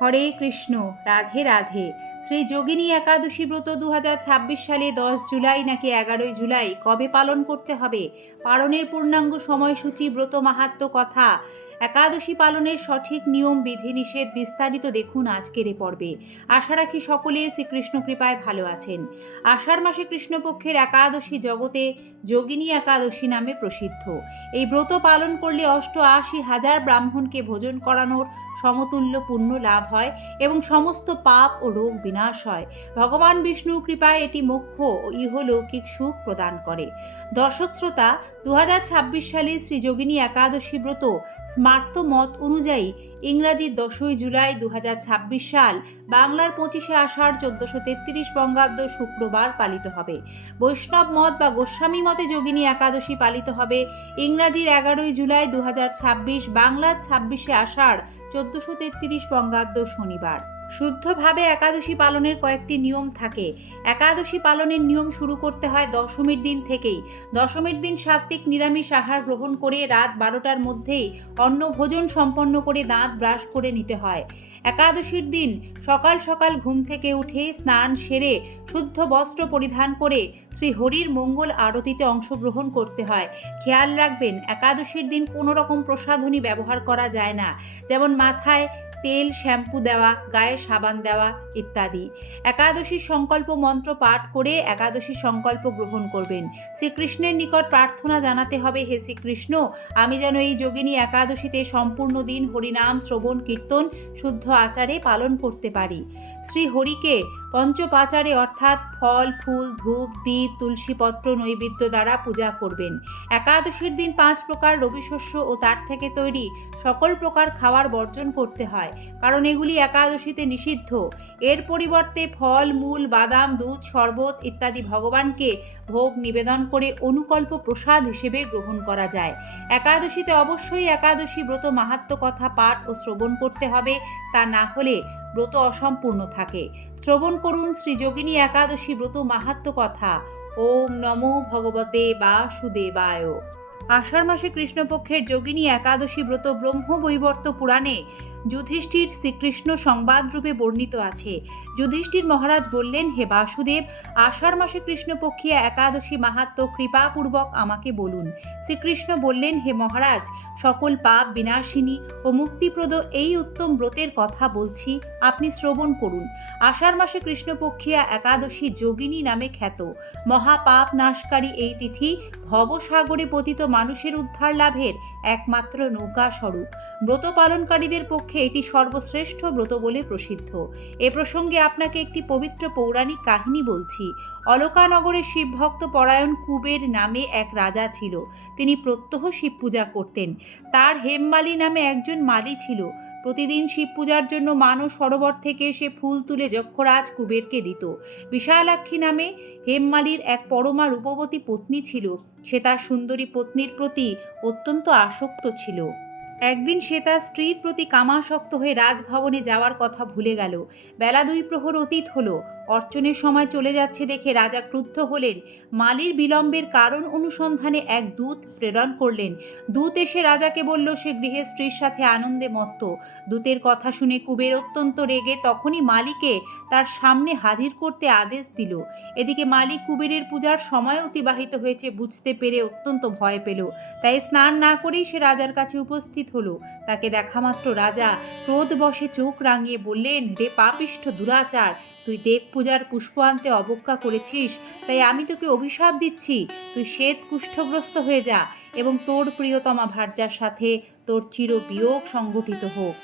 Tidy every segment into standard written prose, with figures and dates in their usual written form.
হরে কৃষ্ণ। রাধে রাধে। শ্রী যোগিনী একাদশী ব্রত 2026 সালে 10 জুলাই নাকি 11 জুলাই কবে পালন করতে হবে, পালনের পূর্ণাঙ্গ সময়সূচি, ব্রত মাহাত্ম্য কথা, একাদশী পালনের সঠিক নিয়ম বিধিনিষেধ বিস্তারিত দেখুন আজকের এ পর্বে। আশা রাখি সকলে শ্রীকৃষ্ণ কৃপায় ভালো আছেন। আষাঢ় মাসে কৃষ্ণপক্ষের একাদশী জগতে যোগিনী একাদশী নামে প্রসিদ্ধ। এই ব্রত পালন করলে 88,000 ব্রাহ্মণকে ভোজন করানোর সমতুল্য পুণ্য লাভ হয় এবং সমস্ত পাপ ও রোগ বিনাশ হয়। ভগবান বিষ্ণুর কৃপায় এটি মোক্ষ ও ইহলৌকিক সুখ প্রদান করে। দর্শক শ্রোতা, 2026 সালে শ্রী যোগিনী একাদশী ব্রত স্মার্ত মত অনুযায়ী ইংরাজি 10 জুলাই 2026 সাল, বাংলার 25 আষাঢ় 1433 বঙ্গাব্দ শুক্রবার পালিত হবে। বৈষ্ণব মত বা গোস্বামী মতে যোগিনী একাদশী পালিত হবে ইংরাজির 11 জুলাই 2026, বাংলার 26 আষাঢ় 1433 বঙ্গাব্দ শনিবার। শুদ্ধভাবে একাদশী পালনের কয়েকটি নিয়ম থাকে। একাদশী পালনের নিয়ম শুরু করতে হয় দশমীর দিন থেকেই। দশমীর দিন সাত্ত্বিক নিরামিষ আহার গ্রহণ করে রাত 12টার মধ্যেই অন্ন ভোজন সম্পন্ন করে দাঁত ব্রাশ করে নিতে হয়। একাদশীর দিন সকাল সকাল ঘুম থেকে উঠে স্নান সেরে শুদ্ধ বস্ত্র পরিধান করে শ্রী হরির মঙ্গল আরতিতে অংশগ্রহণ করতে হয়। খেয়াল রাখবেন, একাদশীর দিন কোনো রকম প্রসাধনী ব্যবহার করা যায় না, যেমন মাথায় তেল শ্যাম্পু দেওয়া, গায়ে সাবান দেওয়া ইত্যাদি। একাদশীর সংকল্প মন্ত্র পাঠ করে একাদশী সংকল্প গ্রহণ করবেন। শ্রীকৃষ্ণের নিকট প্রার্থনা জানাতে হবে, হে শ্রীকৃষ্ণ, আমি যেন এই যোগিনী একাদশীতে সম্পূর্ণ দিন হরিনাম শ্রবণ কীর্তন শুদ্ধ আচারে পালন করতে পারি। শ্রী হরিকে পঞ্চপাচারে অর্থাৎ ফল ফুল ধূপ দীপ তুলসীপত্র নৈবেদ্য দ্বারা পূজা করবেন। একাদশীর দিন 5 প্রকার রবিশস্য ও তার থেকে তৈরি সকল প্রকার খাবার বর্জন করতে হয়, কারণ এগুলি একাদশীতে নিষিদ্ধ। এর পরিবর্তে ফল মূল বাদাম দুধ শরবত ইত্যাদি ভগবানকে ভোগ নিবেদন করে অনুকল্প প্রসাদ হিসেবে গ্রহণ করা যায়। একাদশীতে অবশ্যই একাদশী ব্রত মাহাত্ম্য কথা পাঠ ও শ্রবণ করতে হবে, তা না হলে ব্রত অসম্পূর্ণ থাকে। শ্রবণ করুন শ্রী যোগিনী একাদশী ব্রত মাহাত্ম্য কথা। ওম নমো ভগবতে বাসুদেবায়। আষাঢ় মাসে কৃষ্ণপক্ষের যোগিনী একাদশী ব্রত ব্রহ্মবৈবর্ত পুরাণে যুধিষ্ঠির শ্রীকৃষ্ণ সংবাদরূপে বর্ণিত আছে। যুধিষ্ঠির মহারাজ বললেন, হে বাসুদেব, আষাঢ় মাসে কৃষ্ণপক্ষীয় একাদশী মাহাত্ম্য কৃপাপূর্বক আমাকে বলুন। শ্রীকৃষ্ণ বললেন, হে মহারাজ, সকল পাপ বিনাশিনী ও মুক্তিপ্রদ এই উত্তম ব্রতের কথা বলছি, আপনি শ্রবণ করুন। আষাঢ় মাসে কৃষ্ণপক্ষীয় একাদশী যোগিনী নামে খ্যাত। মহাপাপ নাশকারী এই তিথি ভবসাগরে পতিত মানুষের উদ্ধার লাভের একমাত্র নৌকা স্বরূপ। ব্রত পালনকারীদের পক্ষে এটি সর্বশ্রেষ্ঠ ব্রত বলে প্রসিদ্ধ। এ প্রসঙ্গে আপনাকে একটি পবিত্র পৌরাণিক কাহিনী বলছি। অলকানগরে শিবভক্ত পরায়ণ কুবের নামে এক রাজা ছিল। তিনি প্রত্যহ শিব পূজা করতেন। তার হেমমালী নামে একজন মালী ছিল। প্রতিদিন শিব পূজার জন্য মানস সরোবর থেকে সে ফুল তুলে যক্ষরাজ কুবেরকে দিত। বিশালাক্ষী নামে হেমমালীর এক পরমা রূপবতী পত্নী ছিল। সে তার সুন্দরী পত্নীর প্রতি অত্যন্ত আসক্ত ছিল। একদিন সে তার স্ত্রীর প্রতি কামাসক্ত হয়ে রাজভবনে যাওয়ার কথা ভুলে গেল। বেলা 2 প্রহর অতীত হলো। অর্চনের সময় চলে যাচ্ছে দেখে রাজা ক্রুদ্ধ হলেন। মালির বিলম্বের কারণ অনুসন্ধানে এক দূত প্রেরণ করলেন। দূত এসে রাজাকে বলল সে গৃহে স্ত্রীর সাথে আনন্দে মত্ত। দূতের কথা শুনে কুবের অত্যন্ত রেগে তখনই মালিকে তার সামনে হাজির করতে আদেশ দিল। এদিকে মালি কুবেরের পূজার সময় অতিবাহিত হয়েছে বুঝতে পেরে অত্যন্ত ভয় পেল। তাই স্নান না করেই সে রাজার কাছে উপস্থিত হলো। তাকে দেখা মাত্র রাজা ক্রোধবশে চোখ রাঙিয়ে বললেন, রে পাপিষ্ঠ দুরাচার, তুই দেব পূজার পুষ্প আনতে অবজ্ঞা করেছিস, তাই আমি তোকে অভিশাপ দিচ্ছি, তুই শ্বেত কুষ্ঠগ্রস্ত হয়ে যা এবং তোর প্রিয়তমা ভার্যার সাথে তোর চির বিয়োগ সংঘটিত হোক।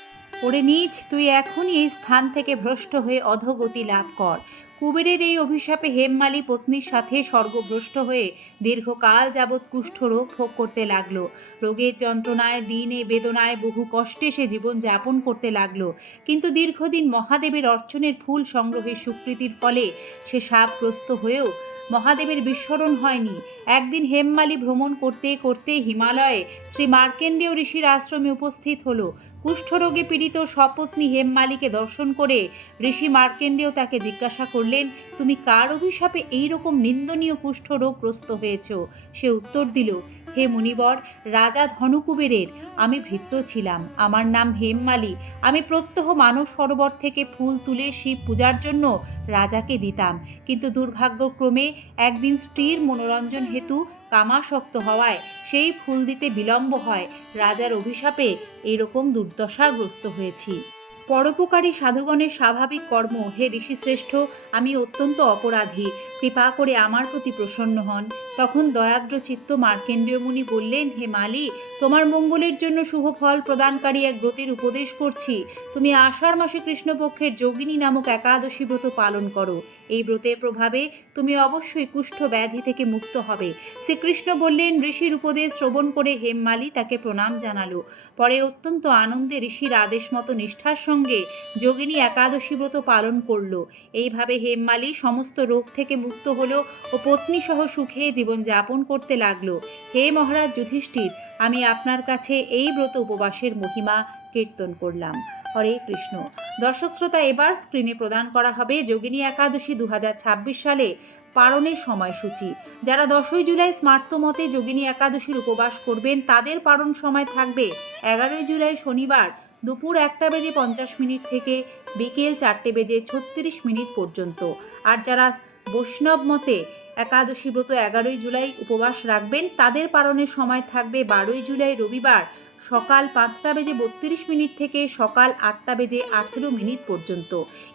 ওরে নীচ, তুই এখনই এই স্থান থেকে ভ্রষ্ট হয়ে অধোগতি লাভ কর। কুবেরের এই অভিশাপে হেমমালী পত্নীর সাথে স্বর্গভ্রষ্ট হয়ে দীর্ঘকাল যাবৎ কুষ্ঠরোগ ভোগ করতে লাগলো। রোগের যন্ত্রণায় দিনে বেদনায় বহু কষ্টে সে জীবন যাপন করতে লাগলো। কিন্তু দীর্ঘদিন মহাদেবের অর্চনের ফুল সংগ্রহের স্বীকৃতির ফলে সে শাপগ্রস্ত হয়েও মহাদেবের বিস্মরণ হয়নি। একদিন হেমমালী ভ্রমণ করতে করতে হিমালয়ে শ্রী মার্কেন্ডেয় ঋষির আশ্রমে উপস্থিত হলো। কুষ্ঠরোগে পীড়িত সপত্নী হেমমালীকে দর্শন করে ঋষি মার্কেন্ডেয় তাকে জিজ্ঞাসা করলেন, তুমি কার অভিশাপে এইরকম নিন্দনীয় কুষ্ঠরোগগ্রস্ত হয়েছ? সে উত্তর দিল, হে মুনিবর, রাজা ধনকুবেরের আমি ভৃত্য ছিলাম। আমার নাম হেমমালী। আমি প্রত্যহ মানস সরোবর থেকে ফুল তুলে শিব পূজার জন্য রাজাকে দিতাম, কিন্তু দুর্ভাগ্যক্রমে একদিন স্ত্রীর মনোরঞ্জন হেতু কামাসক্ত হওয়ায় সেই ফুল দিতে বিলম্ব হয়। রাজার অভিশাপে এরকম দুর্দশাগ্রস্ত হয়েছি। পরোপকারী সাধুগণের স্বাভাবিক কর্ম। হে ঋষিশ্রেষ্ঠ, আমি অত্যন্ত অপরাধী, কৃপা করে আমার প্রতি প্রসন্ন হন। তখন দয়াদ্র চিত্ত মার্কেন্ডীয় মুনি বললেন, হে মালি, তোমার মঙ্গলের জন্য শুভ ফল প্রদানকারী এক ব্রতের উপদেশ করছি। তুমি আষাঢ় মাসে কৃষ্ণপক্ষের যোগিনী নামক একাদশী ব্রত পালন করো। এই ব্রতের প্রভাবে তুমি অবশ্যই কুষ্ঠ ব্যাধি থেকে মুক্ত হবে। শ্রীকৃষ্ণ বললেন। ঋষির উপদেশ শ্রবণ করে হেমমালী তাকে প্রণাম জানালো। পরে অত্যন্ত আনন্দে ঋষির আদেশ মতো নিষ্ঠার সঙ্গে যোগিনী একাদশী ব্রত পালন করল। এইভাবে হেমমালী সমস্ত রোগ থেকে মুক্ত হলো ও পত্নীসহ সুখে জীবনযাপন করতে লাগলো। হে মহারাজ যুধিষ্ঠির, আমি আপনার কাছে এই ব্রত উপবাসের মহিমা কীর্তন করলাম। হরে কৃষ্ণ। দর্শক শ্রোতা, এবার স্ক্রিনে প্রদান করা হবে যোগিনী একাদশী 2026 সালে পালনের সময়সূচি। যারা 10ই জুলাই স্মার্ত মতে যোগিনী একাদশীর উপবাস করবেন তাদের পালন সময় থাকবে 11ই জুলাই শনিবার দুপুর 1:50 থেকে বিকেল 4:36 পর্যন্ত। আর যারা বৈষ্ণব মতে একাদশী ব্রত 11ই জুলাই উপবাস রাখবেন তাদের পালনের সময় থাকবে 12ই জুলাই রবিবার সকাল 5:32 থেকে সকাল 8:18 পর্যন্ত।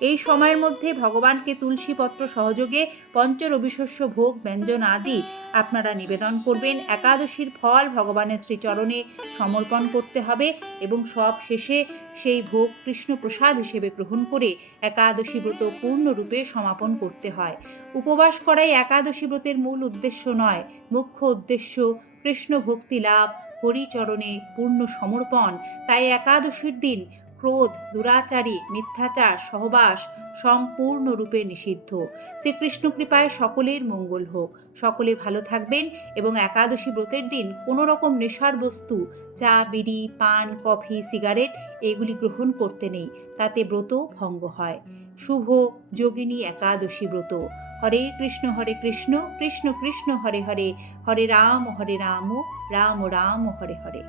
এই সময়ের মধ্যে ভগবানকে তুলসীপত্র সহযোগে পঞ্চরবিশস্য ভোগ ব্যঞ্জন আদি আপনারা নিবেদন করবেন। একাদশীর ফল ভগবানের শ্রীচরণে সমর্পণ করতে হবে এবং সব শেষে সেই ভোগ কৃষ্ণ প্রসাদ হিসেবে গ্রহণ করে একাদশী ব্রত পূর্ণরূপে সমাপন করতে হয়। উপবাস করাই একাদশী ব্রতের মূল উদ্দেশ্য নয়, মুখ্য উদ্দেশ্য কৃষ্ণ ভক্তি লাভ, হরিচরণে পূর্ণ সমর্পণ। তাই একাদশীর দিন ক্রোধ, দুরাচারী, মিথ্যাচার, সহবাস সম্পূর্ণরূপে নিষিদ্ধ। শ্রীকৃষ্ণ কৃপায় সকলের মঙ্গল হোক। সকলে ভালো থাকবেন এবং একাদশী ব্রতের দিন কোনো রকম নেশার বস্তু, চা, বিড়ি, পান, কফি, সিগারেট এগুলি গ্রহণ করতে নেই, তাতে ব্রত ভঙ্গ হয়। শুভ যোগিনী একাদশী ব্রত। হরে কৃষ্ণ কৃষ্ণ কৃষ্ণ হরে হরে, হরে রাম রাম রাম হরে হরে।